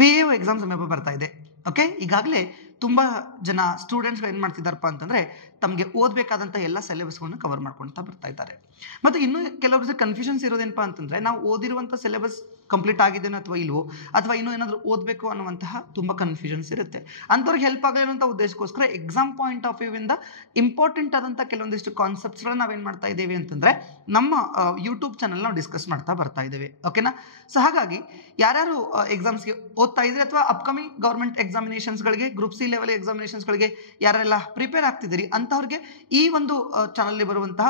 VAO exam ಸಮೀಪ ಬರ್ತಾ ಇದೆ. ಓಕೆ, ಈಗಾಗಲೇ ತುಂಬ ಜನ ಸ್ಟೂಡೆಂಟ್ಸ್ಗಳು ಏನು ಮಾಡ್ತಿದ್ದಾರಪ್ಪ ಅಂತಂದರೆ ತಮಗೆ ಓದಬೇಕಾದಂಥ ಎಲ್ಲ ಸಿಲೆಬಸ್ಗಳನ್ನ ಕವರ್ ಮಾಡ್ಕೊಳ್ತಾ ಬರ್ತಾ ಇದ್ದಾರೆ. ಮತ್ತು ಇನ್ನೂ ಕೆಲವೊಬ್ಬರು ಕನ್ಫ್ಯೂಷನ್ಸ್ ಇರೋದೇನಪ್ಪ ಅಂತಂದರೆ ನಾವು ಓದಿರುವಂಥ ಸಿಲೆಬಸ್ ಕಂಪ್ಲೀಟ್ ಆಗಿದೆಯೋ ಅಥವಾ ಇಲ್ವೋ, ಅಥವಾ ಇನ್ನೂ ಏನಾದರೂ ಓದಬೇಕು ಅನ್ನುವಂತಹ ತುಂಬ ಕನ್ಫ್ಯೂಷನ್ಸ್ ಇರುತ್ತೆ. ಅಂಥವ್ರಿಗೆ ಹೆಲ್ಪ್ ಆಗಲಿ ಅನ್ನೋಂಥ ಉದ್ದೇಶಕ್ಕೋಸ್ಕರ ಎಕ್ಸಾಮ್ ಪಾಯಿಂಟ್ ಆಫ್ ವ್ಯೂವಿಂದ ಇಂಪಾರ್ಟೆಂಟ್ ಆದಂಥ ಕೆಲವೊಂದಿಷ್ಟು ಕಾನ್ಸೆಪ್ಟ್ಸ್ಗಳನ್ನ ನಾವೇನು ಮಾಡ್ತಾ ಇದ್ದೇವೆ ಅಂತಂದರೆ ನಮ್ಮ ಯೂಟ್ಯೂಬ್ ಚಾನಲ್ ನಾವು ಡಿಸ್ಕಸ್ ಮಾಡ್ತಾ ಬರ್ತಾ ಇದ್ದೇವೆ. ಓಕೆನಾ? ಸೊ ಹಾಗಾಗಿ ಯಾರ್ಯಾರು ಎಕ್ಸಾಮ್ಸ್ಗೆ ಓದ್ತಾ ಇದ್ದೀರಿ ಅಥವಾ ಅಪ್ಕಮಿಂಗ್ ಗೌರ್ಮೆಂಟ್ ಎಕ್ಸಾಮಿನೇಷನ್ಸ್ಗಳಿಗೆ, ಗ್ರೂಪ್ ಸಿ ಲೆವೆಲ್ ಎಕ್ಸಾಮಿನೇಷನ್ಸ್ಗಳಿಗೆ ಯಾರೆಲ್ಲ ಪ್ರಿಪೇರ್ ಆಗ್ತಿದ್ದೀರಿ ಅಂಥವ್ರಿಗೆ ಈ ಒಂದು ಚಾನಲ್ಗೆ ಬರುವಂತಹ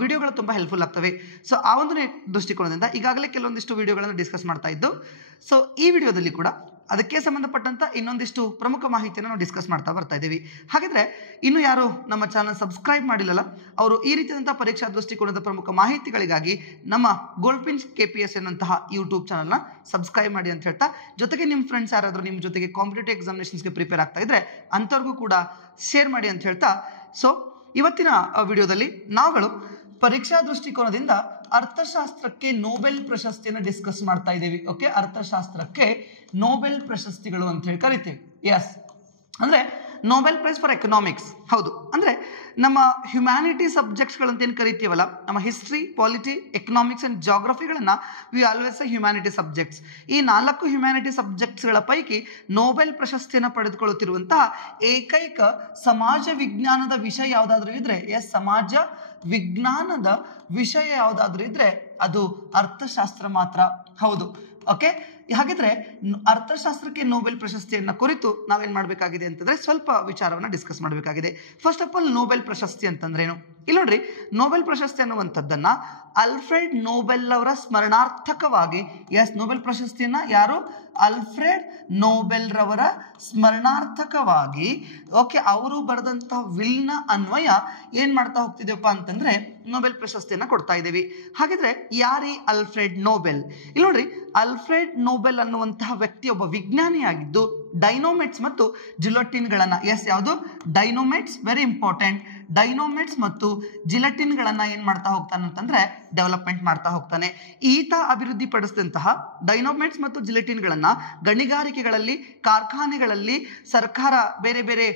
ವಿಡಿಯೋಗಳು ತುಂಬ ಹೆಲ್ಪ್ಫುಲ್ ಆಗ್ತವೆ. ಸೊ ಆ ಒಂದು ದೃಷ್ಟಿಕೋನದಿಂದ ಈಗಾಗಲೇ ಕೆಲವೊಂದಿಷ್ಟು ವಿಡಿಯೋಗಳನ್ನು ಡಿಸ್ಕಸ್ ಮಾಡ್ತಾ ಇದ್ದು, ಸೊ ಈ ವಿಡಿಯೋದಲ್ಲಿ ಕೂಡ ಅದಕ್ಕೆ ಸಂಬಂಧಪಟ್ಟಂಥ ಇನ್ನೊಂದಿಷ್ಟು ಪ್ರಮುಖ ಮಾಹಿತಿಯನ್ನು ನಾವು ಡಿಸ್ಕಸ್ ಮಾಡ್ತಾ ಬರ್ತಾ ಇದ್ದೀವಿ. ಹಾಗಿದ್ರೆ ಇನ್ನು ಯಾರು ನಮ್ಮ ಚಾನಲ್ ಸಬ್ಸ್ಕ್ರೈಬ್ ಮಾಡಿಲ್ಲಲ್ಲ, ಅವರು ಈ ರೀತಿಯಾದಂಥ ಪರೀಕ್ಷಾ ದೃಷ್ಟಿಕೋನದ ಪ್ರಮುಖ ಮಾಹಿತಿಗಳಿಗಾಗಿ ನಮ್ಮ ಗೋಲ್ಡ್ಪಿನ್ಸ್ KPS ಎನ್ನುವಂತಹ ಯೂಟ್ಯೂಬ್ ಚಾನಲ್ನ ಸಬ್ಸ್ಕ್ರೈಬ್ ಮಾಡಿ ಅಂತ ಹೇಳ್ತಾ, ಜೊತೆಗೆ ನಿಮ್ಮ ಫ್ರೆಂಡ್ಸ್ ಯಾರಾದರೂ ನಿಮ್ಮ ಜೊತೆಗೆ ಕಾಂಪಿಟೇಟಿವ್ ಎಕ್ಸಾಮಿನೇಷನ್ಸ್ಗೆ ಪ್ರಿಪೇರ್ ಆಗ್ತಾ ಇದ್ರೆ ಅಂಥವ್ರಿಗೂ ಕೂಡ ಶೇರ್ ಮಾಡಿ ಅಂತ ಹೇಳ್ತಾ, ಸೊ ಇವತ್ತಿನ ವಿಡಿಯೋದಲ್ಲಿ ನಾವುಗಳು ಪರೀಕ್ಷಾ ದೃಷ್ಟಿಕೋನದಿಂದ ಅರ್ಥಶಾಸ್ತ್ರಕ್ಕೆ ನೋಬೆಲ್ ಪ್ರಶಸ್ತಿಯನ್ನು ಡಿಸ್ಕಸ್ ಮಾಡ್ತಾ ಇದ್ದೀವಿ. ಓಕೆ, ಅರ್ಥಶಾಸ್ತ್ರಕ್ಕೆ ನೋಬೆಲ್ ಪ್ರಶಸ್ತಿಗಳು ಅಂತ ಹೇಳಿ ಕರಿತೀವಿ. ಎಸ್, ಅಂದ್ರೆ ನೋಬೆಲ್ ಪ್ರೈಸ್ ಫಾರ್ ಎಕನಾಮಿಕ್ಸ್. ಹೌದು, ಅಂದ್ರೆ ನಮ್ಮ ಹ್ಯುಮ್ಯಾನಿಟಿ ಸಬ್ಜೆಕ್ಟ್ಸ್ಗಳಂತ ಏನು ಕರಿತೀವಲ್ಲ, ನಮ್ಮ ಹಿಸ್ಟ್ರಿ, ಪಾಲಿಟಿ, ಎಕನಾಮಿಕ್ಸ್ ಅಂಡ್ ಜಾಗ್ರಫಿಗಳನ್ನ ವಿ ಆಲ್ವೇಸ್ ಹ್ಯುಮ್ಯಾನಿಟಿ ಸಬ್ಜೆಕ್ಟ್ಸ್. ಈ 4 ಹ್ಯುಮ್ಯಾನಿಟಿ ಸಬ್ಜೆಕ್ಟ್ಸ್ಗಳ ಪೈಕಿ ನೋಬೆಲ್ ಪ್ರಶಸ್ತಿಯನ್ನು ಪಡೆದುಕೊಳ್ಳುತ್ತಿರುವಂತಹ ಏಕೈಕ ಸಮಾಜ ವಿಜ್ಞಾನದ ವಿಷಯ ಯಾವುದಾದ್ರೂ ಇದ್ರೆ, ಎಸ್, ಸಮಾಜ ವಿಜ್ಞಾನದ ವಿಷಯ ಯಾವುದಾದ್ರೂ ಇದ್ರೆ ಅದು ಅರ್ಥಶಾಸ್ತ್ರ ಮಾತ್ರ. ಹೌದು, ಓಕೆ. ಹಾಗಿದ್ರೆ ಅರ್ಥಶಾಸ್ತ್ರಕ್ಕೆ ನೋಬೆಲ್ ಪ್ರಶಸ್ತಿಯನ್ನು ಕುರಿತು ನಾವೇನ್ ಮಾಡಬೇಕಾಗಿದೆ ಅಂತಂದ್ರೆ ಸ್ವಲ್ಪ ವಿಚಾರವನ್ನ ಡಿಸ್ಕಸ್ ಮಾಡಬೇಕಾಗಿದೆ. ಫಸ್ಟ್ ಆಫ್ ಆಲ್, ನೋಬೆಲ್ ಪ್ರಶಸ್ತಿ ಅಂತಂದ್ರೇನು? ಇಲ್ಲಿ ನೋಡ್ರಿ, ನೋಬೆಲ್ ಪ್ರಶಸ್ತಿ ಅನ್ನುವಂಥದ್ದನ್ನ ಅಲ್ಫ್ರೆಡ್ ನೋಬೆಲ್ ಅವರ ಸ್ಮರಣಾರ್ಥಕವಾಗಿ, ಎಸ್, ನೋಬೆಲ್ ಪ್ರಶಸ್ತಿಯನ್ನ ಯಾರು? ಅಲ್ಫ್ರೆಡ್ ನೋಬೆಲ್ ರವರ ಸ್ಮರಣಾರ್ಥಕವಾಗಿ, ಓಕೆ, ಅವರು ಬರೆದಂತಹ ವಿಲ್ನ ಅನ್ವಯ ಏನ್ ಮಾಡ್ತಾ ಹೋಗ್ತಿದ್ದೇವಪ್ಪ ಅಂತಂದ್ರೆ ನೋಬೆಲ್ ಪ್ರಶಸ್ತಿಯನ್ನ ಕೊಡ್ತಾ ಇದ್ದೀವಿ. ಹಾಗಿದ್ರೆ ಯಾರೀ ಅಲ್ಫ್ರೆಡ್ ನೋಬೆಲ್? ಇಲ್ಲಿ ನೋಡ್ರಿ, ಅಲ್ಫ್ರೆಡ್ ನೋಬೆಲ್ ಅನ್ನುವಂತಹ ವ್ಯಕ್ತಿ ಒಬ್ಬ ವಿಜ್ಞಾನಿಯಾಗಿದ್ದು ಡೈನೋಮೆಟ್ಸ್ ಮತ್ತು ಜಿಲೆಟಿನ್ಗಳನ್ನ, ಎಸ್, ಯಾವುದು? ಡೈನೋಮೆಟ್ಸ್, ವೆರಿ ಇಂಪಾರ್ಟೆಂಟ್. ಡೈನೋಮೆಟ್ಸ್ ಮತ್ತು ಜಿಲೆಟಿನ್ಗಳನ್ನ ಏನ್ ಮಾಡ್ತಾ ಹೋಗ್ತಾನೆ ಅಂತಂದ್ರೆ ಡೆವಲಪ್ಮೆಂಟ್ ಮಾಡ್ತಾ ಹೋಗ್ತಾನೆ. ಈತ ಅಭಿವೃದ್ಧಿ ಪಡಿಸಿದಂತಹ ಡೈನೋಮೆಟ್ಸ್ ಮತ್ತು ಜಿಲೆಟಿನ್ಗಳನ್ನ ಗಣಿಗಾರಿಕೆಗಳಲ್ಲಿ, ಕಾರ್ಖಾನೆಗಳಲ್ಲಿ, ಸರ್ಕಾರ ಬೇರೆ ಬೇರೆ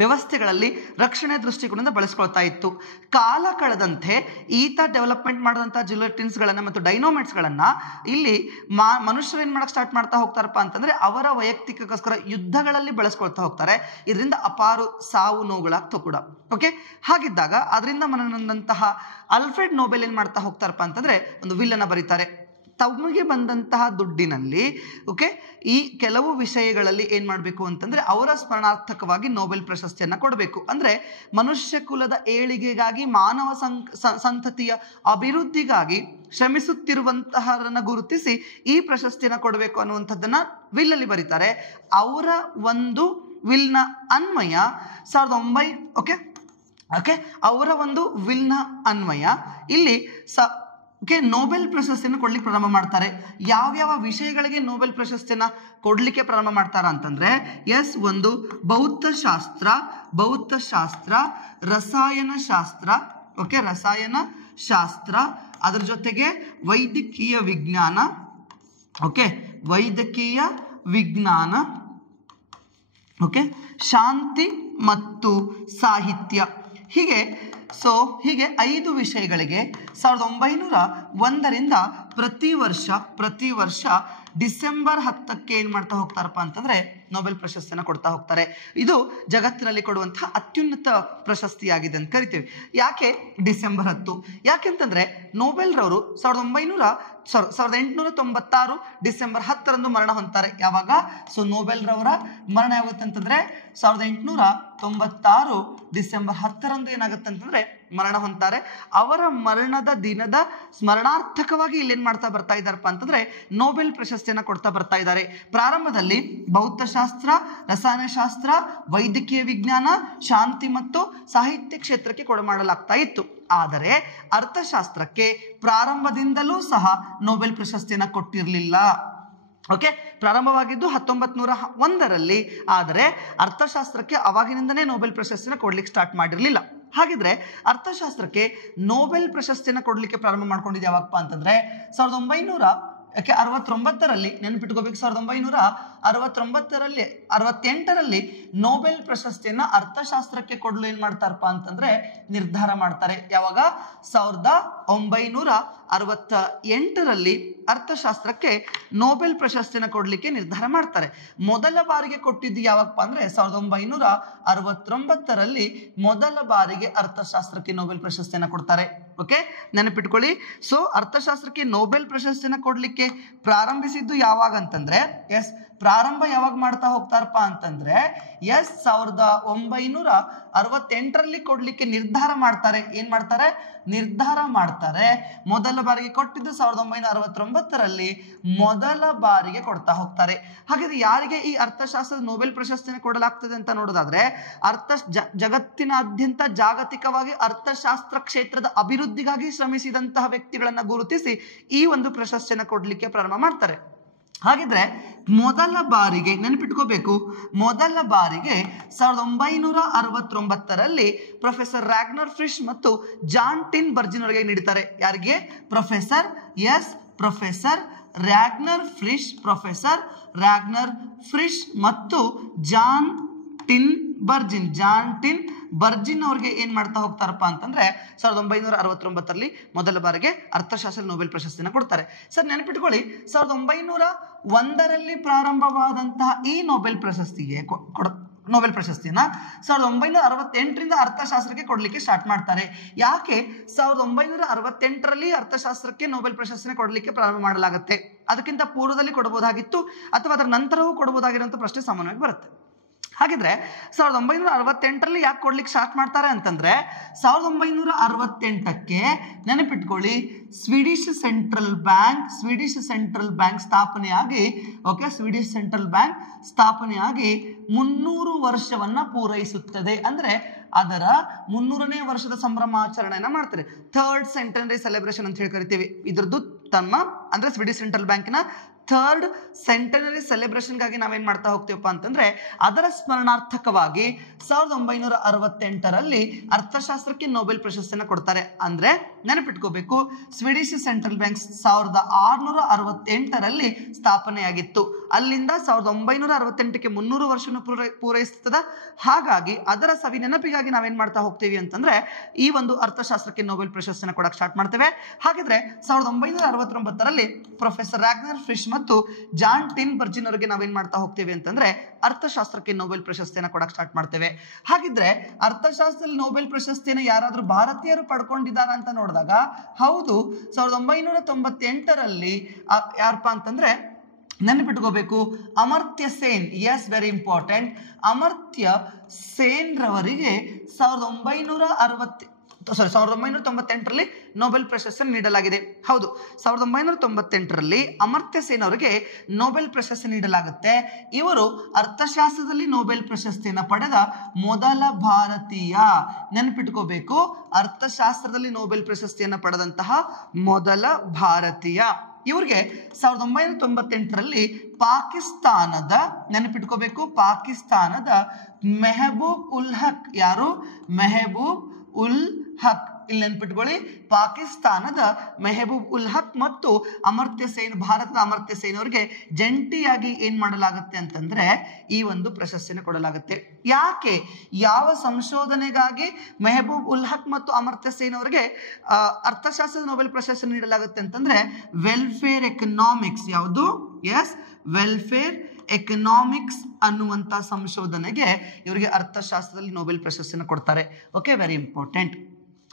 ವ್ಯವಸ್ಥೆಗಳಲ್ಲಿ ರಕ್ಷಣೆ ದೃಷ್ಟಿಕೋನದಿಂದ ಬಳಸ್ಕೊಳ್ತಾ ಇತ್ತು. ಕಾಲ ಕಳೆದಂತೆ ಈತ ಡೆವಲಪ್ಮೆಂಟ್ ಮಾಡಿದಂತಹ ಜಿಲೆಟಿನ್ಸ್ಗಳನ್ನ ಮತ್ತು ಡೈನೋಮೆಟ್ಸ್ಗಳನ್ನ ಇಲ್ಲಿ ಮನುಷ್ಯರು ಏನ್ ಮಾಡಕ್ ಸ್ಟಾರ್ಟ್ ಮಾಡ್ತಾ ಹೋಗ್ತಾರಪ್ಪ ಅಂತಂದ್ರೆ ಅವರ ವೈಯಕ್ತಿಕಕ್ಕೋಸ್ಕರ ಯುದ್ಧಗಳಲ್ಲಿ ಬಳಸ್ಕೊಳ್ತಾ ಹೋಗ್ತಾರೆ. ಇದರಿಂದ ಅಪಾರ ಸಾವು ನೋವುಗಳಾಗ್ತವೆ ಕೂಡ. ಓಕೆ, ಹಾಗಿದ್ದಾಗ ಅದರಿಂದ ಮನನೊಂದಂತಹ ಅಲ್ಫ್ರೆಡ್ ನೋಬೆಲ್ ಏನ್ ಮಾಡ್ತಾ ಹೋಗ್ತಾರಪ್ಪ ಅಂತಂದ್ರೆ ಒಂದು ವಿಲ್ಲನ್ನ ಬರೀತಾರೆ. ತಮಗೆ ಬಂದಂತಹ ದುಡ್ಡಿನಲ್ಲಿ, ಓಕೆ, ಈ ಕೆಲವು ವಿಷಯಗಳಲ್ಲಿ ಏನ್ ಮಾಡಬೇಕು ಅಂತಂದ್ರೆ ಅವರ ಸ್ಮರಣಾರ್ಥಕವಾಗಿ ನೋಬೆಲ್ ಪ್ರಶಸ್ತಿಯನ್ನ ಕೊಡಬೇಕು. ಅಂದ್ರೆ ಮನುಷ್ಯ ಕುಲದ ಏಳಿಗೆಗಾಗಿ, ಮಾನವ ಸಂತತಿಯ ಅಭಿವೃದ್ಧಿಗಾಗಿ ಶ್ರಮಿಸುತ್ತಿರುವಂತಹರನ್ನ ಗುರುತಿಸಿ ಈ ಪ್ರಶಸ್ತಿಯನ್ನ ಕೊಡಬೇಕು ಅನ್ನುವಂಥದ್ದನ್ನ ವಿಲ್ಲಲ್ಲಿ ಬರೀತಾರೆ. ಅವರ ಒಂದು ವಿಲ್ನ ಅನ್ವಯ 1900, ಓಕೆ, ಅವರ ಒಂದು ವಿಲ್ನ ಅನ್ವಯ ಇಲ್ಲಿ ನೋಬೆಲ್ ಪ್ರಶಸ್ತಿಯನ್ನು ಕೊಡ್ಲಿಕ್ಕೆ ಪ್ರಾರಂಭ ಮಾಡ್ತಾರೆ. ಯಾವ್ಯಾವ ವಿಷಯಗಳಿಗೆ ನೋಬೆಲ್ ಪ್ರಶಸ್ತಿಯನ್ನ ಕೊಡ್ಲಿಕ್ಕೆ ಪ್ರಾರಂಭ ಮಾಡ್ತಾರ ಅಂತಂದ್ರೆ, ಎಸ್, ಒಂದು ಭೌತಶಾಸ್ತ್ರ, ರಸಾಯನಶಾಸ್ತ್ರ, ಓಕೆ, ರಸಾಯನಶಾಸ್ತ್ರ, ಅದರ ಜೊತೆಗೆ ವೈದ್ಯಕೀಯ ವಿಜ್ಞಾನ, ಓಕೆ, ವೈದ್ಯಕೀಯ ವಿಜ್ಞಾನ, ಓಕೆ, ಶಾಂತಿ ಮತ್ತು ಸಾಹಿತ್ಯ. ಹೀಗೆ 5 ವಿಷಯಗಳಿಗೆ 1901ರಿಂದ ಪ್ರತಿ ವರ್ಷ ಡಿಸೆಂಬರ್ 10ಕ್ಕೆ ಏನ್ ಮಾಡ್ತಾ ಹೋಗ್ತಾರಪ್ಪ ಅಂತಂದ್ರೆ ನೋಬೆಲ್ ಪ್ರಶಸ್ತಿಯನ್ನು ಕೊಡ್ತಾ ಹೋಗ್ತಾರೆ. ಇದು ಜಗತ್ತಿನಲ್ಲಿ ಕೊಡುವಂತಹ ಅತ್ಯುನ್ನತ ಪ್ರಶಸ್ತಿಯಾಗಿದೆ ಅಂತ ಕರಿತೀವಿ. ಯಾಕೆ ಡಿಸೆಂಬರ್ 10? ಯಾಕೆಂತಂದ್ರೆ ನೋಬೆಲ್ ರವರು 1896 ಡಿಸೆಂಬರ್ 10ರಂದು ಮರಣ ಹೊಂದ್ತಾರೆ. ಯಾವಾಗ? ಸೊ ನೋಬೆಲ್ ರವರ ಮರಣ ಯಾಗುತ್ತೆ ಅಂತಂದ್ರೆ 1896 ಡಿಸೆಂಬರ್ 10ರಂದು ಏನಾಗುತ್ತೆ ಅಂತಂದ್ರೆ ಮರಣ ಹೊಂದ್ತಾರೆ. ಅವರ ಮರಣದ ದಿನದ ಸ್ಮರಣಾರ್ಥಕವಾಗಿ ಇಲ್ಲಿ ಏನ್ ಮಾಡ್ತಾ ಬರ್ತಾ ಇದ್ದಾರಪ್ಪ ಅಂತಂದ್ರೆ ನೋಬೆಲ್ ಪ್ರಶಸ್ತಿಯನ್ನ ಕೊಡ್ತಾ ಬರ್ತಾ ಇದ್ದಾರೆ. ಪ್ರಾರಂಭದಲ್ಲಿ ಭೌತಶಾಸ್ತ್ರ, ರಸಾಯನಶಾಸ್ತ್ರ, ವೈದ್ಯಕೀಯ ವಿಜ್ಞಾನ, ಶಾಂತಿ ಮತ್ತು ಸಾಹಿತ್ಯ ಕ್ಷೇತ್ರಕ್ಕೆ ಕೊಡಮಾಡಲಾಗ್ತಾ ಇತ್ತು. ಆದರೆ ಅರ್ಥಶಾಸ್ತ್ರಕ್ಕೆ ಪ್ರಾರಂಭದಿಂದಲೂ ಸಹ ನೋಬೆಲ್ ಪ್ರಶಸ್ತಿಯನ್ನ ಕೊಟ್ಟಿರಲಿಲ್ಲ. ಓಕೆ, ಪ್ರಾರಂಭವಾಗಿದ್ದು 1901ರಲ್ಲಿ. ಆದರೆ ಅರ್ಥಶಾಸ್ತ್ರಕ್ಕೆ ಅವಾಗಿನಿಂದನೇ ನೋಬೆಲ್ ಪ್ರಶಸ್ತಿನ ಕೊಡ್ಲಿಕ್ಕೆ ಸ್ಟಾರ್ಟ್ ಮಾಡಿರಲಿಲ್ಲ. ಹಾಗಿದ್ರೆ ಅರ್ಥಶಾಸ್ತ್ರಕ್ಕೆ ನೋಬೆಲ್ ಪ್ರಶಸ್ತಿಯನ್ನ ಕೊಡ್ಲಿಕ್ಕೆ ಪ್ರಾರಂಭ ಮಾಡ್ಕೊಂಡಿದ್ದು ಯಾವಾಗಪ್ಪ ಅಂತಂದ್ರೆ ಯಾಕೆ 69ರಲ್ಲಿ ನೆನಪಿಟ್ಕೋಬೇಕು, 1968ರಲ್ಲಿ ನೊಬೆಲ್ ಪ್ರಶಸ್ತಿಯನ್ನ ಅರ್ಥಶಾಸ್ತ್ರಕ್ಕೆ ಕೊಡಲು ಏನ್ ಮಾಡ್ತಾರಪ್ಪ ಅಂತಂದ್ರೆ ನಿರ್ಧಾರ ಮಾಡ್ತಾರೆ. ಯಾವಾಗ? 1968ರಲ್ಲಿ ಅರ್ಥಶಾಸ್ತ್ರಕ್ಕೆ ನೊಬೆಲ್ ಪ್ರಶಸ್ತಿಯನ್ನ ಕೊಡ್ಲಿಕ್ಕೆ ನಿರ್ಧಾರ ಮಾಡ್ತಾರೆ. ಮೊದಲ ಬಾರಿಗೆ ಕೊಟ್ಟಿದ್ದು ಯಾವಾಗಪ್ಪ ಅಂದ್ರೆ 1969ರಲ್ಲಿ ಮೊದಲ ಬಾರಿಗೆ ಅರ್ಥಶಾಸ್ತ್ರಕ್ಕೆ ನೊಬೆಲ್ ಪ್ರಶಸ್ತಿಯನ್ನ ಕೊಡ್ತಾರೆ. ಓಕೆ, ನೆನಪಿಟ್ಕೊಳ್ಳಿ. ಸೊ ಅರ್ಥಶಾಸ್ತ್ರಕ್ಕೆ ನೊಬೆಲ್ ಪ್ರಶಸ್ತಿಯನ್ನ ಕೊಡ್ಲಿಕ್ಕೆ ಪ್ರಾರಂಭಿಸಿದ್ದು ಯಾವಾಗ ಅಂತಂದ್ರೆ ಪ್ರಾರಂಭ ಯಾವಾಗ ಮಾಡ್ತಾ ಹೋಗ್ತಾರಪ್ಪ ಅಂತಂದ್ರೆ 1968ರಲ್ಲಿ ಕೊಡ್ಲಿಕ್ಕೆ ನಿರ್ಧಾರ ಮಾಡ್ತಾರೆ. ಏನ್ ಮಾಡ್ತಾರೆ? ನಿರ್ಧಾರ ಮಾಡ್ತಾರೆ. ಮೊದಲ ಬಾರಿಗೆ ಕೊಟ್ಟಿದ್ದು 1969ರಲ್ಲಿ ಮೊದಲ ಬಾರಿಗೆ ಕೊಡ್ತಾ ಹೋಗ್ತಾರೆ. ಹಾಗಾದ್ರೆ ಯಾರಿಗೆ ಈ ಅರ್ಥಶಾಸ್ತ್ರದ ನೊಬೆಲ್ ಪ್ರಶಸ್ತಿಯನ್ನು ಕೊಡಲಾಗ್ತದೆ ಅಂತ ನೋಡೋದಾದ್ರೆ ಜಗತ್ತಿನಾದ್ಯಂತ ಜಾಗತಿಕವಾಗಿ ಅರ್ಥಶಾಸ್ತ್ರ ಕ್ಷೇತ್ರದ ಅಭಿವೃದ್ಧಿಗಾಗಿ ಶ್ರಮಿಸಿದಂತಹ ವ್ಯಕ್ತಿಗಳನ್ನ ಗುರುತಿಸಿ ಈ ಒಂದು ಪ್ರಶಸ್ತಿಯನ್ನು ಕೊಡ್ಲಿಕ್ಕೆ ಪ್ರಾರಂಭ ಮಾಡ್ತಾರೆ. ಹಾಗಿದ್ರೆ ಮೊದಲ ಬಾರಿಗೆ ನೆನಪಿಟ್ಕೋಬೇಕು, ಮೊದಲ ಬಾರಿಗೆ 1969ರಲ್ಲಿ ಪ್ರೊಫೆಸರ್ ರ್ಯಾಗ್ನರ್ ಫ್ರಿಶ್ ಮತ್ತು ಜಾನ್ ಟಿನ್ ಬರ್ಜಿನ್ ಅವರಿಗೆ ನೀಡುತ್ತಾರೆ. ಯಾರಿಗೆ? ಪ್ರೊಫೆಸರ್ ರ್ಯಾಗ್ನರ್ ಫ್ರಿಶ್ ಮತ್ತು ಜಾನ್ ಟಿನ್ ಬರ್ಜಿನ್ ಅವ್ರಿಗೆ ಏನ್ ಮಾಡ್ತಾ ಹೋಗ್ತಾರಪ್ಪ ಅಂತಂದ್ರೆ 1969ರಲ್ಲಿ ಮೊದಲ ಬಾರಿಗೆ ಅರ್ಥಶಾಸ್ತ್ರ ನೊಬೆಲ್ ಪ್ರಶಸ್ತಿನ ಕೊಡ್ತಾರೆ. ಸರ್ ನೆನಪಿಟ್ಕೊಳ್ಳಿ, 1901ರಲ್ಲಿ ಪ್ರಾರಂಭವಾದಂತಹ ಈ ನೊಬೆಲ್ ಪ್ರಶಸ್ತಿಯನ್ನ 1968ರಿಂದ ಅರ್ಥಶಾಸ್ತ್ರಕ್ಕೆ ಕೊಡ್ಲಿಕ್ಕೆ ಸ್ಟಾರ್ಟ್ ಮಾಡ್ತಾರೆ. ಯಾಕೆ 1968ರಲ್ಲಿ ಅರ್ಥಶಾಸ್ತ್ರಕ್ಕೆ ನೊಬೆಲ್ ಪ್ರಶಸ್ತಿನ ಕೊಡ್ಲಿಕ್ಕೆ ಪ್ರಾರಂಭ ಮಾಡಲಾಗುತ್ತೆ? ಅದಕ್ಕಿಂತ ಪೂರ್ವದಲ್ಲಿ ಕೊಡಬಹುದಾಗಿತ್ತು ಅಥವಾ ಅದರ ನಂತರವೂ ಕೊಡಬಹುದಾಗಿರುವಂತ ಪ್ರಶ್ನೆ ಸಾಮಾನ್ಯವಾಗಿ ಬರುತ್ತೆ. ಹಾಗಿದ್ರೆ 1968ರಲ್ಲಿ ಯಾಕೆ ಕೊಡ್ಲಿಕ್ಕೆ ಸ್ಟಾರ್ಟ್ ಮಾಡ್ತಾರೆ ಅಂತಂದ್ರೆ 1968ಕ್ಕೆ ನೆನಪಿಟ್ಕೊಳ್ಳಿ ಸ್ವೀಡಿಶ್ ಸೆಂಟ್ರಲ್ ಬ್ಯಾಂಕ್ ಸ್ಥಾಪನೆಯಾಗಿ 300 ವರ್ಷವನ್ನ ಪೂರೈಸುತ್ತದೆ. ಅಂದ್ರೆ ಅದರ 300ನೇ ವರ್ಷದ ಸಂಭ್ರಮಾಚರಣೆಯನ್ನ ಮಾಡ್ತಾರೆ. ಥರ್ಡ್ ಸೆಂಟನರಿ ಸೆಲೆಬ್ರೇಷನ್ ಅಂತ ಹೇಳಿ ಕರಿತೀವಿ. ಇದ್ರದ್ದು ಅಂದ್ರೆ ಸ್ವೀಡಿಶ್ ಸೆಂಟ್ರಲ್ ಬ್ಯಾಂಕಿನ ಥರ್ಡ್ ಸೆಂಟನರಿ ಸೆಲೆಬ್ರೇಷನ್ಗಾಗಿ ನಾವೇನ್ ಮಾಡ್ತಾ ಹೋಗ್ತೀವಪ್ಪ ಅಂತಂದ್ರೆ ಅದರ ಸ್ಮರಣಾರ್ಥಕವಾಗಿ 1968ರಲ್ಲಿ ಅರ್ಥಶಾಸ್ತ್ರಕ್ಕೆ ನೊಬೆಲ್ ಪ್ರಶಸ್ತಿಯನ್ನು ಕೊಡ್ತಾರೆ. ಅಂದ್ರೆ ನೆನಪಿಟ್ಕೋಬೇಕು, ಸ್ವೀಡಿಶ್ ಸೆಂಟ್ರಲ್ ಬ್ಯಾಂಕ್ 1668ರಲ್ಲಿ ಸ್ಥಾಪನೆಯಾಗಿತ್ತು. ಅಲ್ಲಿಂದ 1968ಕ್ಕೆ 300 ವರ್ಷ ಪೂರೈಸ್ತದ. ಹಾಗಾಗಿ ಅದರ ಸವಿ ನೆನಪಿಗಾಗಿ ನಾವೇನ್ ಮಾಡ್ತಾ ಹೋಗ್ತೀವಿ ಅಂತಂದ್ರೆ ಈ ಒಂದು ಅರ್ಥಶಾಸ್ತ್ರಕ್ಕೆ ನೊಬೆಲ್ ಪ್ರಶಸ್ತಿಯನ್ನು ಕೊಡಕ್ಕೆ ಸ್ಟಾರ್ಟ್ ಮಾಡ್ತೇವೆ. ಹಾಗಿದ್ರೆ 1969ರಲ್ಲಿ ಪ್ರೊಫೆಸರ್ ರ್ಯಾಗ್ನರ್ ಫ್ರಿಶ್ ಮತ್ತು ಜಾನ್ ಟಿನ್ ಬರ್ಜಿನ್ ಅವರಿಗೆ ನಾವೇನ್ ಮಾಡ್ತಾ ಹೋಗ್ತೇವೆ ಅಂತಂದ್ರೆ ಅರ್ಥಶಾಸ್ತ್ರಕ್ಕೆ ನೊಬೆಲ್ ಪ್ರಶಸ್ತಿಯನ್ನು ಕೊಡಕ್ಕೆ ಸ್ಟಾರ್ಟ್ ಮಾಡ್ತೇವೆ. ಹಾಗಿದ್ರೆ ಅರ್ಥಶಾಸ್ತ್ರದಲ್ಲಿ ನೊಬೆಲ್ ಪ್ರಶಸ್ತಿಯನ್ನು ಯಾರಾದ್ರೂ ಭಾರತೀಯರು ಪಡ್ಕೊಂಡಿದ್ದಾರ ಅಂತ ನೋಡಿದಾಗ ಹೌದು, 1998ರಲ್ಲಿ ಯಾರಪ್ಪ ಅಂತಂದ್ರೆ ನೆನಪಿಟ್ಕೋಬೇಕು Amartya Sen. Yes, very important. Amartya Sen ರವರಿಗೆ 1998ರಲ್ಲಿ ನೊಬೆಲ್ ಪ್ರಶಸ್ತಿ ನೀಡಲಾಗಿದೆ. ಹೌದು, 1998ರಲ್ಲಿ ಅಮರ್ತ್ಯ ಸೇನ್ ಅವರಿಗೆ ನೊಬೆಲ್ ಪ್ರಶಸ್ತಿ ನೀಡಲಾಗುತ್ತೆ. ಇವರು ಅರ್ಥಶಾಸ್ತ್ರದಲ್ಲಿ ನೊಬೆಲ್ ಪ್ರಶಸ್ತಿಯನ್ನು ಪಡೆದ ಮೊದಲ ಭಾರತೀಯ. ನೆನಪಿಟ್ಕೋಬೇಕು, ಅರ್ಥಶಾಸ್ತ್ರದಲ್ಲಿ ನೊಬೆಲ್ ಪ್ರಶಸ್ತಿಯನ್ನು ಪಡೆದಂತಹ ಮೊದಲ ಭಾರತೀಯ. ಇವ್ರಿಗೆ 1998ರಲ್ಲಿ ಪಾಕಿಸ್ತಾನದ ನೆನಪಿಟ್ಕೋಬೇಕು ಪಾಕಿಸ್ತಾನದ ಮೆಹಬೂಬ್ ಉಲ್ ಹಕ್. ಯಾರು? ಮೆಹಬೂಬ್ ಉಲ್ ಹಕ್. ಇಲ್ಲಿ ನೆನ್ಪಿಟ್ಕೊಳ್ಳಿ, ಪಾಕಿಸ್ತಾನದ ಮೆಹಬೂಬ್ ಉಲ್ ಹಕ್ ಮತ್ತು ಅಮರ್ತ್ಯ ಸೇನ್, ಭಾರತದ ಅಮರ್ತ್ಯ ಸೇನ್ ಅವರಿಗೆ ಜಂಟಿಯಾಗಿ ಏನ್ ಮಾಡಲಾಗುತ್ತೆ ಅಂತಂದ್ರೆ ಈ ಒಂದು ಪ್ರಶಸ್ತಿಯನ್ನು ಕೊಡಲಾಗುತ್ತೆ. ಯಾಕೆ? ಯಾವ ಸಂಶೋಧನೆಗಾಗಿ ಮೆಹಬೂಬ್ ಉಲ್ ಹಕ್ ಮತ್ತು ಅಮರ್ತ್ಯ ಸೇನ್ ಅವರಿಗೆ ಅರ್ಥಶಾಸ್ತ್ರದ ನೊಬೆಲ್ ಪ್ರಶಸ್ತಿ ನೀಡಲಾಗುತ್ತೆ ಅಂತಂದ್ರೆ ವೆಲ್ಫೇರ್ ಎಕನಾಮಿಕ್ಸ್. ಯಾವುದು? ಎಸ್, ವೆಲ್ಫೇರ್ ಎಕನಾಮಿಕ್ಸ್ ಅನ್ನುವಂತ ಸಂಶೋಧನೆಗೆ ಇವರಿಗೆ ಅರ್ಥಶಾಸ್ತ್ರದಲ್ಲಿ ನೊಬೆಲ್ ಪ್ರಶಸ್ತಿಯನ್ನು ಕೊಡ್ತಾರೆ. Okay, very important.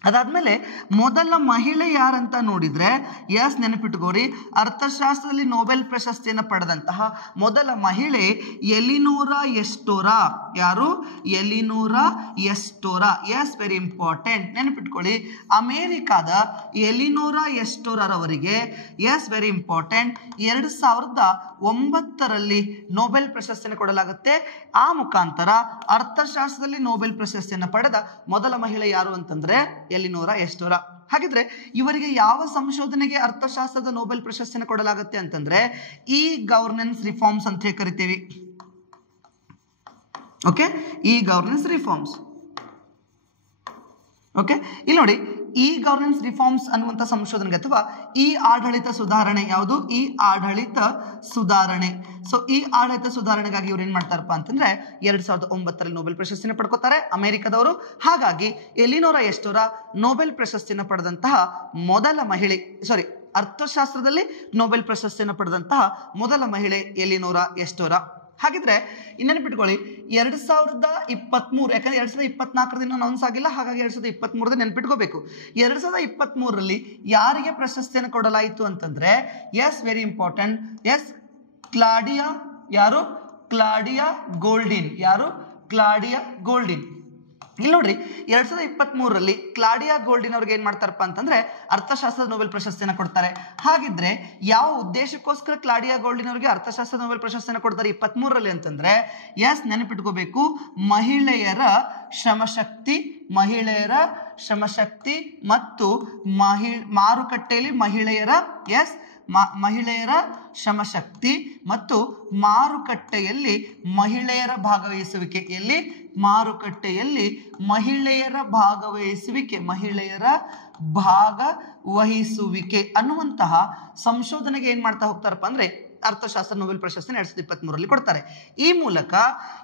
ಅದಾದ್ಮೇಲೆ ಮೊದಲ ಮಹಿಳೆ ಯಾರಂತ ನೋಡಿದ್ರೆ ಎಸ್, ನೆನಪಿಟ್ಕೋರಿ, ಅರ್ಥಶಾಸ್ತ್ರದಲ್ಲಿ ನೊಬೆಲ್ ಪ್ರಶಸ್ತಿಯನ್ನು ಪಡೆದಂತಹ ಮೊದಲ ಮಹಿಳೆ ಎಲಿನೋರಾ ಎಸ್ಟೋರಾ. ಯಾರು? Elinor Ostrom. Yes, very important. ನೆನಪಿಟ್ಕೊಳ್ಳಿ, ಅಮೆರಿಕಾದ ಎಲಿನೋರಾ ಎಸ್ಟೋರಾರವರಿಗೆ ಎಸ್, ವೆರಿ ಇಂಪಾರ್ಟೆಂಟ್, 2009ರಲ್ಲಿ ನೊಬೆಲ್ ಪ್ರಶಸ್ತಿಯನ್ನು ಕೊಡಲಾಗುತ್ತೆ. ಆ ಮುಖಾಂತರ ಅರ್ಥಶಾಸ್ತ್ರದಲ್ಲಿ ನೊಬೆಲ್ ಪ್ರಶಸ್ತಿಯನ್ನು ಪಡೆದ ಮೊದಲ ಮಹಿಳೆ ಯಾರು ಅಂತಂದ್ರೆ ಎಲಿನೋರಾ ಎಸ್ಟೋರಾ. ಹಾಗಿದ್ರೆ ಇವರಿಗೆ ಯಾವ ಸಂಶೋಧನೆಗೆ ಅರ್ಥಶಾಸ್ತ್ರದ ನೊಬೆಲ್ ಪ್ರಶಸ್ತಿಯನ್ನು ಕೊಡಲಾಗುತ್ತೆ ಅಂತಂದ್ರೆ ಈ ಗವರ್ನೆನ್ಸ್ ರಿಫಾರ್ಮ್ಸ್ ಅಂತ ಹೇಳಿ ಕರಿತೀವಿ. ಓಕೆ, ಈ ಗವರ್ನೆನ್ಸ್ ರಿಫಾರ್ಮ್ಸ್. ಓಕೆ, ಇಲ್ಲಿ ನೋಡಿ ಇ ಗವರ್ನೆನ್ಸ್ ರಿಫಾರ್ಮ್ಸ್ ಅನ್ನುವಂಥ ಸಂಶೋಧನೆಗೆ ಅಥವಾ ಇ ಆಡಳಿತ ಸುಧಾರಣೆ, ಯಾವುದು ಇ ಆಡಳಿತ ಸುಧಾರಣೆ. ಸೊ ಈ ಆಡಳಿತ ಸುಧಾರಣೆಗಾಗಿ ಇವ್ರು ಏನ್ ಮಾಡ್ತಾರಪ್ಪ ಅಂತಂದ್ರೆ 2009ರಲ್ಲಿ ನೊಬೆಲ್ ಪ್ರಶಸ್ತಿನ ಪಡ್ಕೋತಾರೆ ಅಮೆರಿಕದವರು. ಹಾಗಾಗಿ ಎಲಿನೋರಾ ಎಸ್ಟೋರಾ ನೊಬೆಲ್ ಪ್ರಶಸ್ತಿಯನ್ನು ಪಡೆದಂತಹ ಮೊದಲ ಮಹಿಳೆ, ಅರ್ಥಶಾಸ್ತ್ರದಲ್ಲಿ ನೊಬೆಲ್ ಪ್ರಶಸ್ತಿಯನ್ನು ಪಡೆದಂತಹ ಮೊದಲ ಮಹಿಳೆ ಎಲಿನೋರಾ ಎಸ್ಟೋರಾ. ಹಾಗಿದ್ರೆ ನೆನಪಿಟ್ಕೊಳ್ಳಿ 2023, ಯಾಕಂದ್ರೆ 2024 ಅನೌನ್ಸ್ ಆಗಿಲ್ಲ, ಹಾಗಾಗಿ 2023 ನೆನಪಿಟ್ಕೋಬೇಕು. 2023ರಲ್ಲಿ ಯಾರಿಗೆ ಪ್ರಶಸ್ತಿಯನ್ನು ಕೊಡಲಾಯಿತು ಅಂತಂದ್ರೆ S, very important, S Claudia, ಯಾರು ಕ್ಲಾಡಿಯಾ ಗೋಲ್ಡಿನ್, ಯಾರು ಕ್ಲಾಡಿಯಾ ಗೋಲ್ಡಿನ್. ಇಲ್ಲಿ ನೋಡ್ರಿ 2023ರಲ್ಲಿ ಕ್ಲಾಡಿಯಾ ಗೋಲ್ಡಿನ್ ಅವ್ರಿಗೆ ಏನ್ ಮಾಡ್ತಾರಪ್ಪ ಅಂತಂದ್ರೆ ಅರ್ಥಶಾಸ್ತ್ರದ ನೊಬೆಲ್ ಪ್ರಶಸ್ತಿಯನ್ನು ಕೊಡ್ತಾರೆ. ಹಾಗಿದ್ರೆ ಯಾವ ಉದ್ದೇಶಕ್ಕೋಸ್ಕರ ಕ್ಲಾಡಿಯಾ ಗೋಲ್ಡಿನ್ ಅವರಿಗೆ ಅರ್ಥಶಾಸ್ತ್ರದ ನೊಬೆಲ್ ಪ್ರಶಸ್ತಿಯನ್ನು ಕೊಡ್ತಾರೆ 23ರಲ್ಲಿ ಅಂತಂದ್ರೆ ಎಸ್ ನೆನಪಿಟ್ಕೋಬೇಕು, ಮಹಿಳೆಯರ ಶ್ರಮಶಕ್ತಿ, ಮಹಿಳೆಯರ ಶ್ರಮಶಕ್ತಿ ಮತ್ತು ಮಾರುಕಟ್ಟೆಯಲ್ಲಿ ಮಹಿಳೆಯರ ಮಹಿಳೆಯರ ಶ್ರಮಶಕ್ತಿ ಮತ್ತು ಮಾರುಕಟ್ಟೆಯಲ್ಲಿ ಮಹಿಳೆಯರ ಭಾಗವಹಿಸುವಿಕೆ, ಎಲ್ಲಿ ಮಾರುಕಟ್ಟೆಯಲ್ಲಿ ಮಹಿಳೆಯರ ಭಾಗವಹಿಸುವಿಕೆ ಅನ್ನುವಂತಹ ಸಂಶೋಧನೆಗೆ ಏನ್ ಮಾಡ್ತಾ ಹೋಗ್ತಾರಪ್ಪ ಅಂದ್ರೆ ಅರ್ಥಶಾಸ್ತ್ರ ನೊಬೆಲ್ ಪ್ರಶಸ್ತಿ 2023ರಲ್ಲಿ ಕೊಡ್ತಾರೆ. ಈ ಮೂಲಕ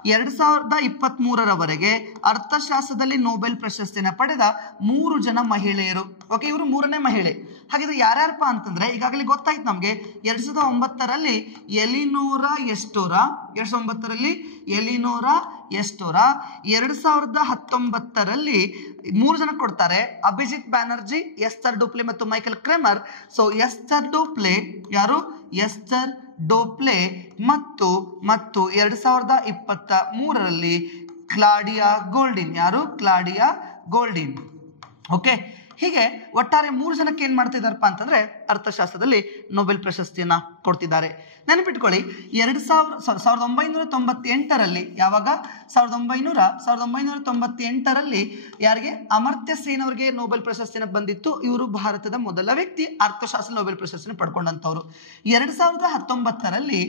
2023ರವರೆಗೆ ಅರ್ಥಶಾಸ್ತ್ರದಲ್ಲಿ ನೊಬೆಲ್ ಪ್ರಶಸ್ತಿಯನ್ನು ಪಡೆದ 3 ಜನ ಮಹಿಳೆಯರು. ಓಕೆ, ಇವರು 3ನೇ ಮಹಿಳೆ. ಹಾಗಿದ್ರೆ ಯಾರ್ಯಾರಪ್ಪ ಅಂತಂದ್ರೆ ಈಗಾಗಲೇ ಗೊತ್ತಾಯ್ತು ನಮ್ಗೆ 2009ರಲ್ಲಿ ಎಲಿನೋರಾ ಎಸ್ಟೋರಾ, 2019ರಲ್ಲಿ ಎಲಿನೋರಾ ಎಸ್ಟೋರಾ, 2019ರಲ್ಲಿ 3 ಜನ ಕೊಡ್ತಾರೆ, ಅಭಿಜಿತ್ ಬ್ಯಾನರ್ಜಿ, ಎಸ್ತರ್ ಡೋಪ್ಲೆ ಮತ್ತು ಮೈಕೆಲ್ ಕ್ರೆಮರ್. ಸೊ ಎಸ್ತರ್ ಡೋಪ್ಲೆ, ಯಾರು ಎಸ್ತರ್ ಡೋಪ್ಲೆ ಮತ್ತು 2023ರಲ್ಲಿ ಕ್ಲಾಡಿಯಾ ಗೋಲ್ಡಿನ್, ಯಾರು ಕ್ಲಾಡಿಯಾ ಗೋಲ್ಡಿನ್. ಓಕೆ, ಹೀಗೆ ಒಟ್ಟಾರೆ 3 ಜನಕ್ಕೆ ಏನ್ ಮಾಡ್ತಿದಾರಪ್ಪ ಅಂತಂದ್ರೆ ಅರ್ಥಶಾಸ್ತ್ರದಲ್ಲಿ ನೊಬೆಲ್ ಪ್ರಶಸ್ತಿಯನ್ನ ಕೊಡ್ತಿದ್ದಾರೆ. ನೆನಪಿಟ್ಕೊಳ್ಳಿ 1998ರಲ್ಲಿ ಯಾವಾಗ 1998ರಲ್ಲಿ ಯಾರಿಗೆ ಅಮರ್ತ್ಯ ಸೇನ್ ಅವರಿಗೆ ನೊಬೆಲ್ ಪ್ರಶಸ್ತಿನ ಬಂದಿತ್ತು. ಇವರು ಭಾರತದ ಮೊದಲ ವ್ಯಕ್ತಿ ಅರ್ಥಶಾಸ್ತ್ರ ನೊಬೆಲ್ ಪ್ರಶಸ್ತಿನ ಪಡ್ಕೊಂಡಂತವ್ರು. 2019ರಲ್ಲಿ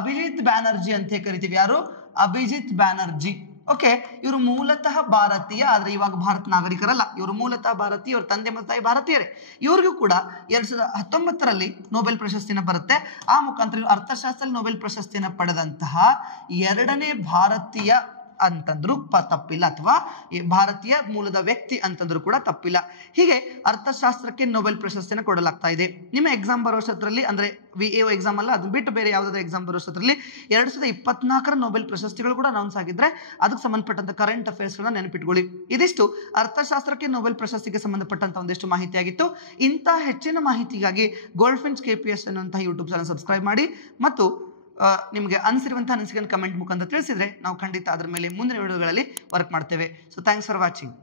ಅಭಿಜಿತ್ ಬ್ಯಾನರ್ಜಿ ಅಂತ ಕರಿತೀವಿ, ಯಾರು ಅಭಿಜಿತ್ ಬ್ಯಾನರ್ಜಿ. ಓಕೆ, ಇವರು ಮೂಲತಃ ಭಾರತೀಯ, ಆದ್ರೆ ಇವಾಗ ಭಾರತ ನಾಗರಿಕರಲ್ಲ, ಇವರು ಮೂಲತಃ ಭಾರತೀಯ, ಇವ್ರ ತಂದೆ ಮತ್ತು ತಾಯಿ ಭಾರತೀಯರೇ. ಇವ್ರಿಗೂ ಕೂಡ 2019ರಲ್ಲಿ ನೊಬೆಲ್ ಪ್ರಶಸ್ತಿನ ಬರುತ್ತೆ. ಆ ಮುಖಾಂತರ ಅರ್ಥಶಾಸ್ತ್ರ ನೊಬೆಲ್ ಪ್ರಶಸ್ತಿಯನ್ನು ಪಡೆದಂತಹ 2ನೇ ಭಾರತೀಯ ಅಂತಂದ್ರೂ ತಪ್ಪಿಲ್ಲ, ಅಥವಾ ಭಾರತೀಯ ಮೂಲದ ವ್ಯಕ್ತಿ ಅಂತಂದ್ರೂ ಕೂಡ ತಪ್ಪಿಲ್ಲ. ಹೀಗೆ ಅರ್ಥಶಾಸ್ತ್ರಕ್ಕೆ ನೊಬೆಲ್ ಪ್ರಶಸ್ತಿಯನ್ನು ಕೊಡಲಾಗ್ತಾ ಇದೆ. ನಿಮ್ಮ ಎಕ್ಸಾಮ್ ಬರೋಷ್ಟರಲ್ಲಿ, ಅಂದ್ರೆ VAO ಎಕ್ಸಾಮ್ ಅಲ್ಲ, ಅದನ್ನ ಬಿಟ್ಟು ಬೇರೆ ಯಾವುದಾದ್ರೂ ಎಕ್ಸಾಮ್ ಬರೋಷ್ಟರಲ್ಲಿ 2024ರ ನೊಬೆಲ್ ಪ್ರಶಸ್ತಿಗಳು ಕೂಡ ಅನೌನ್ಸ್ ಆಗಿದ್ರೆ ಅದಕ್ಕೆ ಸಂಬಂಧಪಟ್ಟಂತ ಕರೆಂಟ್ ಅಫೇರ್ಸ್ಗಳನ್ನ ನೆನಪಿಟ್ಕೊಳ್ಳಿ. ಇದಿಷ್ಟು ಅರ್ಥಶಾಸ್ತ್ರಕ್ಕೆ ನೊಬೆಲ್ ಪ್ರಶಸ್ತಿಗೆ ಸಂಬಂಧಪಟ್ಟಂತ ಒಂದಿಷ್ಟು ಮಾಹಿತಿಯಾಗಿತ್ತು. ಇಂಥ ಹೆಚ್ಚಿನ ಮಾಹಿತಿಗಾಗಿ ಗೋಲ್ಡ್ಫಿನ್ಚ್ KPS ಅನ್ನುವಂತಹ ಯೂಟ್ಯೂಬ್ ಚಾನಲ್ ಸಬ್ಸ್ಕ್ರೈಬ್ ಮಾಡಿ ಮತ್ತು ನಿಮಗೆ ಅನಿಸಿರುವಂತಹ ಅನಿಸಿಕೆಯನ್ನು ಕಮೆಂಟ್ ಮುಖಾಂತರ ತಿಳಿಸಿದ್ರೆ ನಾವು ಖಂಡಿತ ಅದರ ಮೇಲೆ ಮುಂದಿನ ವಿಡಿಯೋಗಳಲ್ಲಿ ವರ್ಕ್ ಮಾಡ್ತೇವೆ. So thanks for watching.